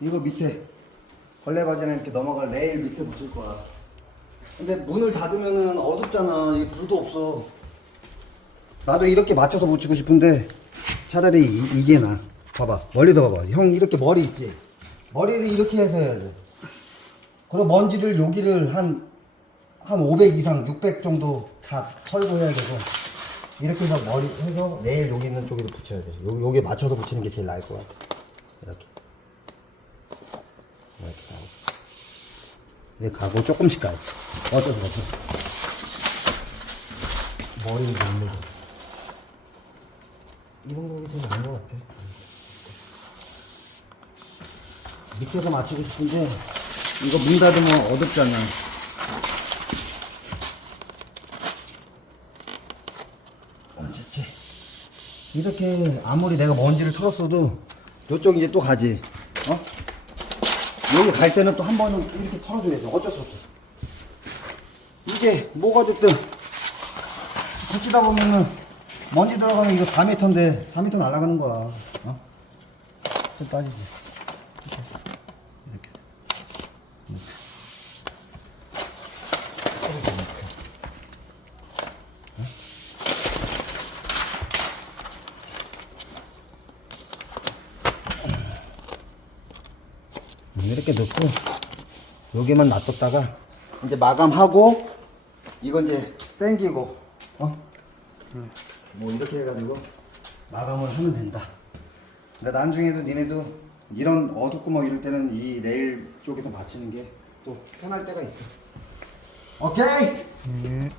이거 밑에 걸레 바지는 이렇게 넘어갈 레일 밑에 붙일 거야. 근데 문을 닫으면은 어둡잖아. 이게 불도 없어. 나도 이렇게 맞춰서 붙이고 싶은데 차라리 이, 게 나. 봐봐. 멀리서 봐봐. 형 이렇게 머리 있지? 머리를 이렇게 해서 해야 돼. 그리고 먼지를 여기를 한, 한 500 이상, 600 정도 다 털고 해야 돼서 이렇게 해서 머리 해서 내일 여기 있는 쪽에도 붙여야 돼. 요, 요게 맞춰서 붙이는 게 제일 나을 것 같아. 이렇게 가고. 이제 가고 조금씩 가야지. 어쩔 수 없어. 머리를 못 내고. 이 정도가 제일 나은 것 같아. 밑에서 맞추고 싶은데 이거 문 닫으면 어둡잖아. 어쨌지. 이렇게 아무리 내가 먼지를 털었어도 이쪽 이제 또 가지. 어? 여기 갈 때는 또 한 번은 이렇게 털어줘야지. 어쩔 수 없어. 이게 뭐가 됐든 붙이다 보면은 먼지 들어가면 이거 4m인데 4m 날아가는 거야. 어? 좀 빠지지. 이렇게. 이렇게. 이렇게. 이렇게. 어? 음, 이렇게 넣고 여기만 놔뒀다가 이제 마감하고 이건 이제 땡기고 어? 뭐 이렇게 해가지고 마감을 하면 된다. 그러니까 나중에도 니네도 이런 어둡고 뭐 이럴 때는 이 레일 쪽에서 맞추는 게 또 편할 때가 있어. 오케이? 예.